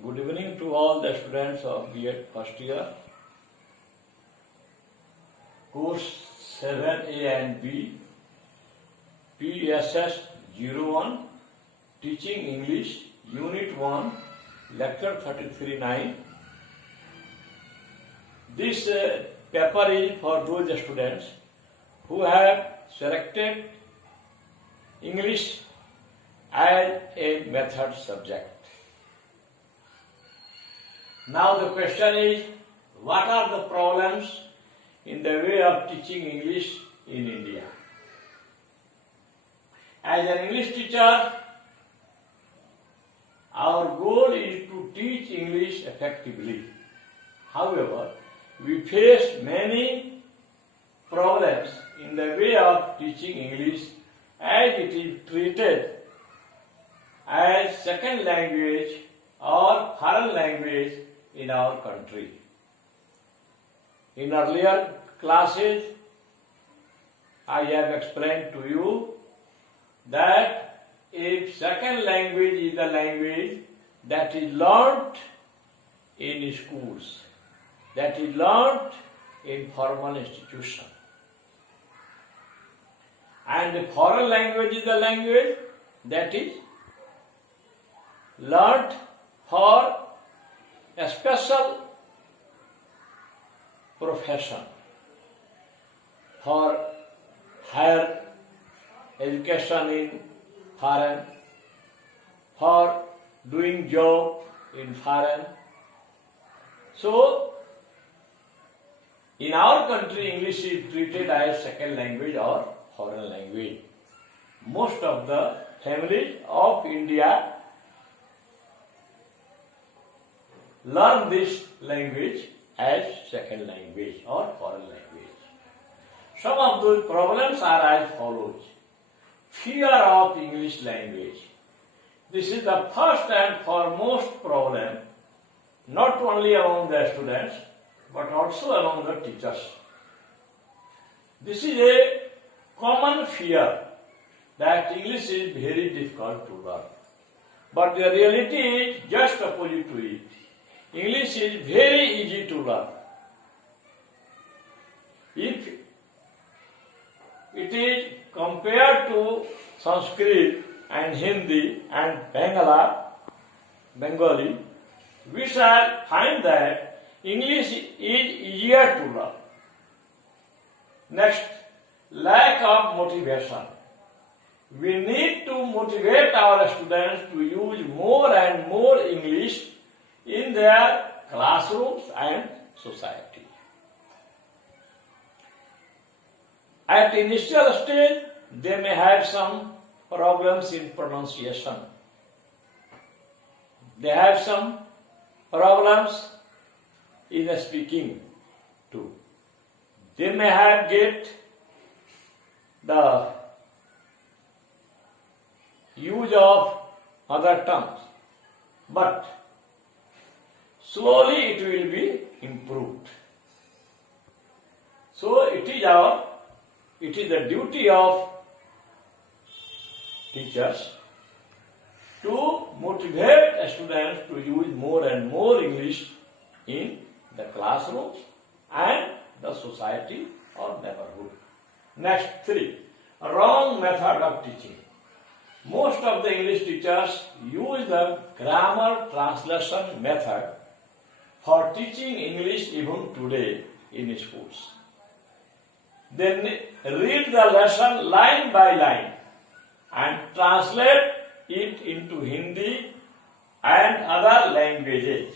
Good evening to all the students of B.Ed first year, course 7A and B, PSS 01, Teaching English, Unit 1, Lecture 33-9. This paper is for those students who have selected English as a method subject. Now the question is, what are the problems in the way of teaching English in India? As an English teacher, our goal is to teach English effectively. However, we face many problems in the way of teaching English as it is treated as second language or foreign language in our country. In earlier classes, I have explained to you that if second language is the language that is learnt in schools, that is learnt in formal institution, and the foreign language is the language that is learnt for a special profession, for higher education in foreign, for doing job in foreign. So, in our country, English is treated as second language or foreign language. Most of the families of India learn this language as second language or foreign language. Some of those problems are as follows. Fear of English language. This is the first and foremost problem, not only among the students, but also among the teachers. This is a common fear that English is very difficult to learn. But the reality is just opposite to it. English is very easy to learn. If it is compared to Sanskrit and Hindi and Bengali, we shall find that English is easier to learn. Next, lack of motivation. We need to motivate our students to use more and more English in their classrooms and society. At initial stage, they may have some problems in pronunciation. They have some problems in speaking too. They may have get the use of other tongues, but slowly it will be improved. So it is the duty of teachers to motivate students to use more and more English in the classrooms and the society or neighborhood. Next, 3. Wrong method of teaching. Most of the English teachers use the grammar translation method for teaching English even today in schools. They read the lesson line by line and translate it into Hindi and other languages.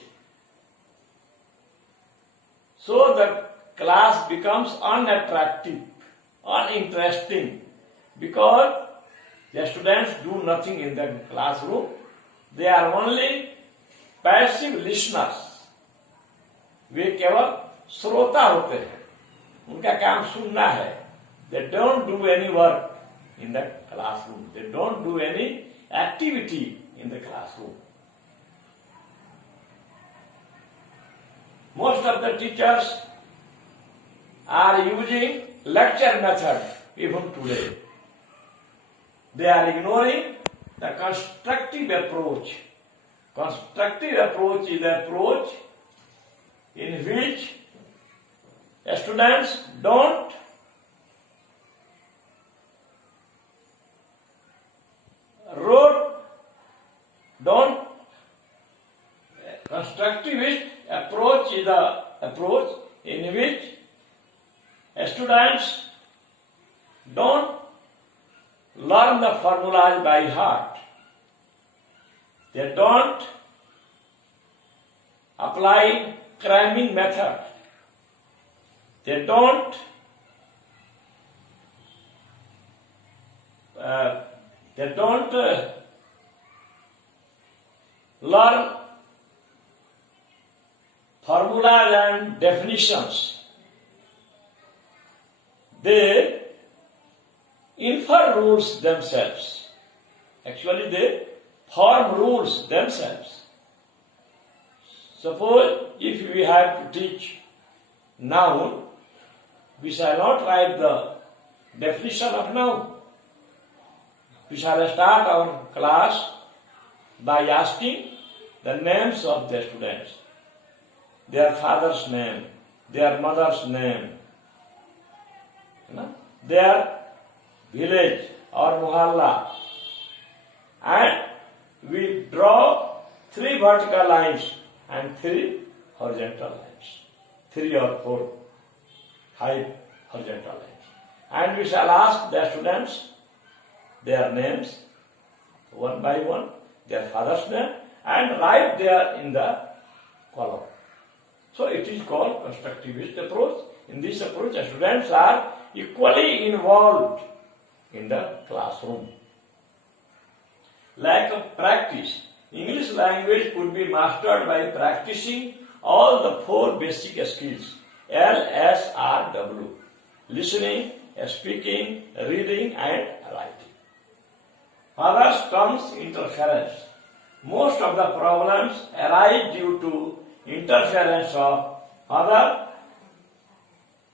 So the class becomes unattractive, uninteresting, because the students do nothing in the classroom. They are only passive listeners. वे केवल श्रोता होते हैं, उनका काम सुनना है. They don't do any work in the classroom. They don't do any activity in the classroom. Most of the teachers are using lecture method even today. They are ignoring the constructive approach Constructive approach is the approach in which students don't constructivist approach is the approach in which students don't learn the formulas by heart. They don't apply cramming method. They don't learn formulas and definitions. They infer rules themselves. Actually, they form rules themselves. Suppose if we have to teach noun, we shall not write the definition of noun. We shall start our class by asking the names of the students, their father's name, their mother's name, their village or mohalla, and we draw 3 vertical lines and 3 horizontal lines, 3 or 4, 5 horizontal lines, and we shall ask the students their names one by one, their father's name, and write there in the column. So it is called constructivist approach. In this approach, the students are equally involved in the classroom. Lack of practice. English language could be mastered by practicing all the 4 basic skills, LSRW: listening, speaking, reading, and writing. Others tongues interference. Most of the problems arise due to interference of other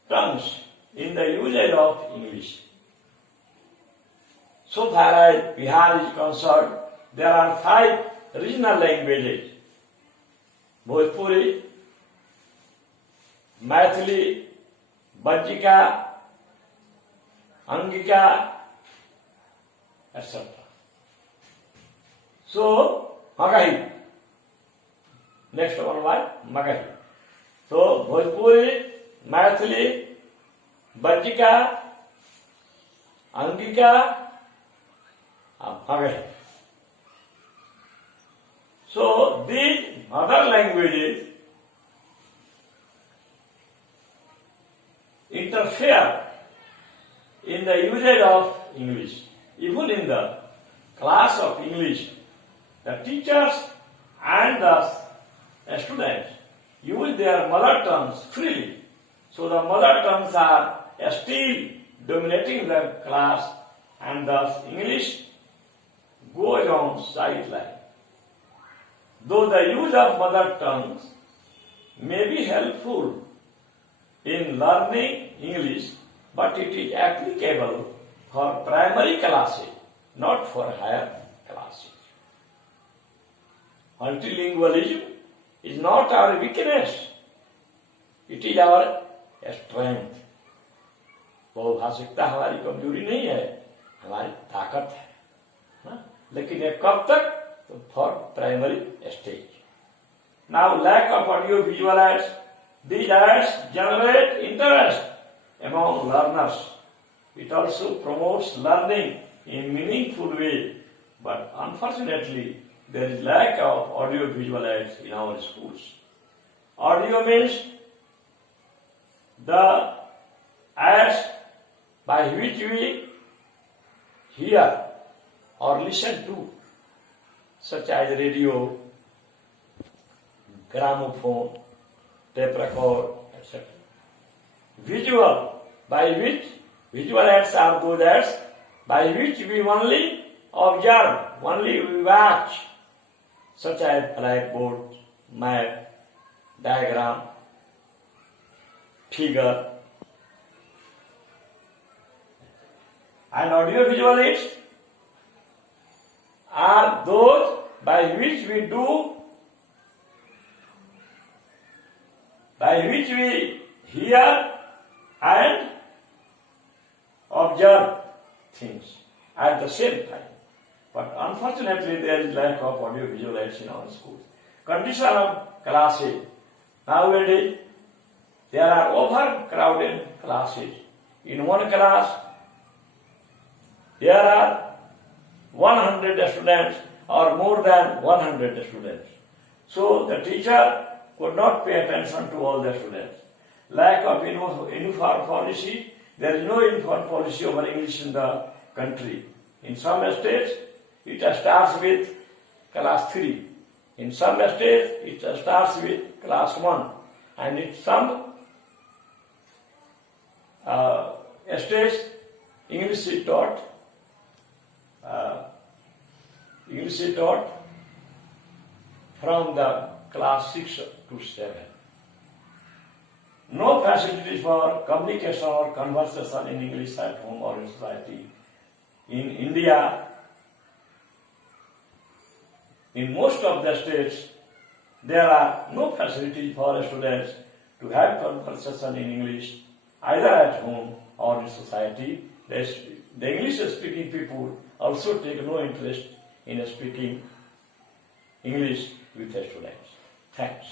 tongues in the usage of English. So far as Bihar is concerned, there are 5 regional languages: Bhojpuri, Maithili, Bajjika, Angika, etc. So, Magahi. Next one was Magahi. So, Bhojpuri, Maithili, Bajjika, Angika, Magahi. So, these other languages interfere in the usage of English. Even in the class of English, the teachers and the students use their mother tongues freely. So the mother tongues are still dominating the class, and thus English goes on sideline. Though the use of mother tongues may be helpful in learning English, but it is applicable for primary classes, not for higher classes. Multilingualism is not our weakness, it is our strength. बहुभाषिकता हमारी कमजोरी नहीं है, हमारी ताकत है, लेकिन ये कब तक? तो for primary stage. Now, lack of audio visual ads. These ads generate interest among learners. It also promotes learning in meaningful way, but unfortunately, there is lack of audio visual ads in our schools. Audio means the ads by which we hear or listen to, such as radio, gramophone, tape record, etc. Visual, by which visual ads are those ads by which we only observe, only we watch, such as blackboard, map, diagram, figure. And audio visual aids are those by which we hear and observe things at the same time. But unfortunately, there is lack of audio visual aids in our schools. Condition of classes. Nowadays, there are overcrowded classes. In one class, there are 100 students or more than 100 students. So the teacher could not pay attention to all the students. Lack of uniform policy. There is no uniform policy over English in the country. In some states, it starts with class 3. In some states, it starts with class 1. And in some states, English is taught from the class 6 to 7. No facilities for communication or conversation in English at home or in society. In India, in most of the states, there are no facilities for students to have conversation in English, either at home or in society. The English-speaking people also take no interest in speaking English with the students. Thanks.